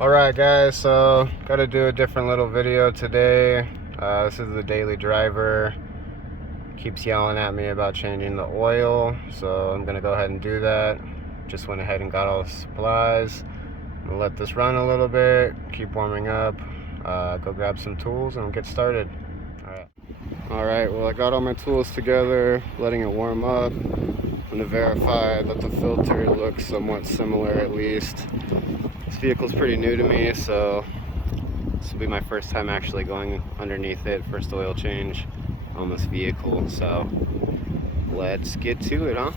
Alright guys, so gotta do a different little video today. This is the daily driver. Keeps yelling at me about changing the oil, so I'm gonna go ahead and do that. Just went ahead and got all the supplies. I'm gonna let this run a little bit, keep warming up, go grab some tools and get started. Alright, well I got all my tools together, letting it warm up. I'm gonna verify that the filter looks somewhat similar at least. This vehicle's pretty new to me, so this will be my first time actually going underneath it, first oil change on this vehicle, so let's get to it, huh?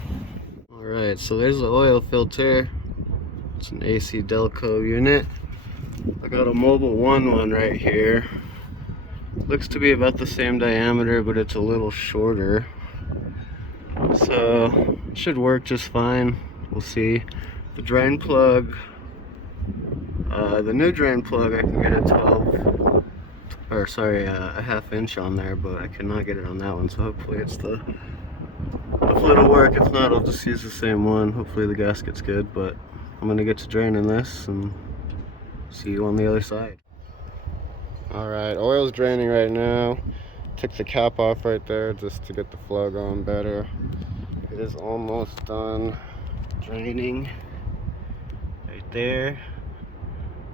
Alright, so there's the oil filter. It's an AC Delco unit. I got a Mobile 1 right here. Looks to be about the same diameter, but it's a little shorter. So, it should work just fine. We'll see. The drain plug, the new drain plug, I can get a half inch on there, but I cannot get it on that one, so hopefully it'll work. If not, I'll just use the same one. Hopefully the gasket's good, but I'm gonna get to draining this and see you on the other side. Alright, oil's draining right now. Took the cap off right there just to get the flow going better. It is almost done draining right there.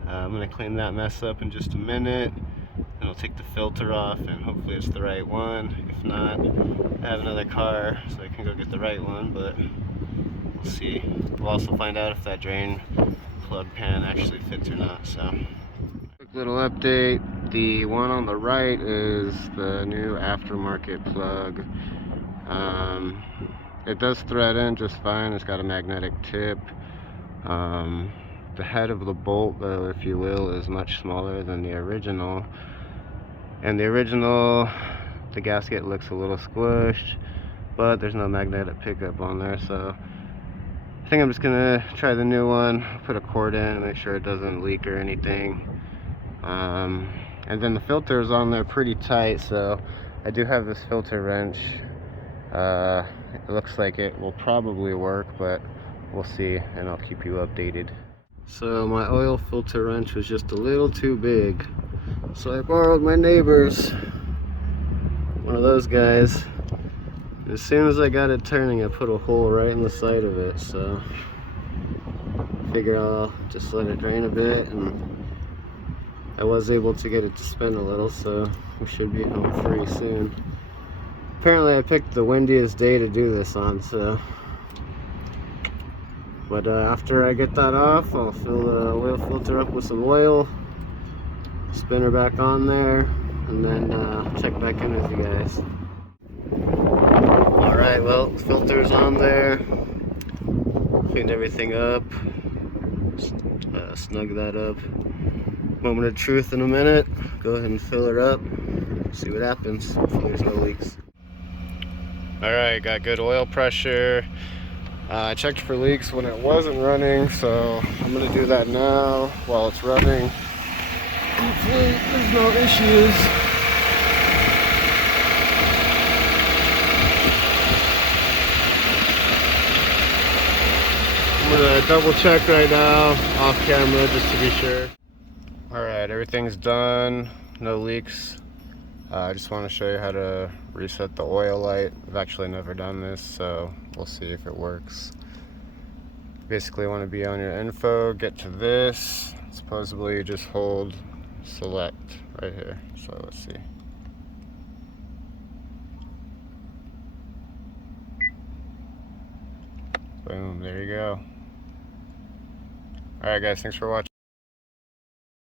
I'm going to clean that mess up in just a minute. Then I'll take the filter off and hopefully it's the right one. If not, I have another car so I can go get the right one, but we'll see. We'll also find out if that drain plug pan actually fits or not. So, quick little update. The one on the right is the new aftermarket plug. It does thread in just fine. It's got a magnetic tip. The head of the bolt, though, if you will, is much smaller than the original. And the original, the gasket looks a little squished, but there's no magnetic pickup on there, so I think I'm just gonna try the new one, put a cord in and make sure it doesn't leak or anything. And then the filter is on there pretty tight, so I do have this filter wrench. It looks like it will probably work, but we'll see, and I'll keep you updated. So my oil filter wrench was just a little too big, so I borrowed my neighbor's, one of those guys. As soon as I got it turning, I put a hole right in the side of it, so I figure I'll just let it drain a bit, and I was able to get it to spin a little, so we should be home free soon. Apparently I picked the windiest day to do this on, so. But after I get that off, I'll fill the oil filter up with some oil, spin her back on there, and then check back in with you guys. Alright, well, the filter's on there. Cleaned everything up. Snug that up. Moment of truth in a minute. Go ahead and fill her up. See what happens. Hopefully there's no leaks. Alright, got good oil pressure. I checked for leaks when it wasn't running, so I'm going to do that now while it's running. Hopefully there's no issues. I'm going to double check right now off camera just to be sure. Alright, everything's done. No leaks. I just want to show you how to reset the oil light. I've actually never done this, so we'll see if it works. Basically, want to be on your info, get to this. Supposedly, you just hold select right here. So let's see. Boom, there you go. Alright guys, thanks for watching.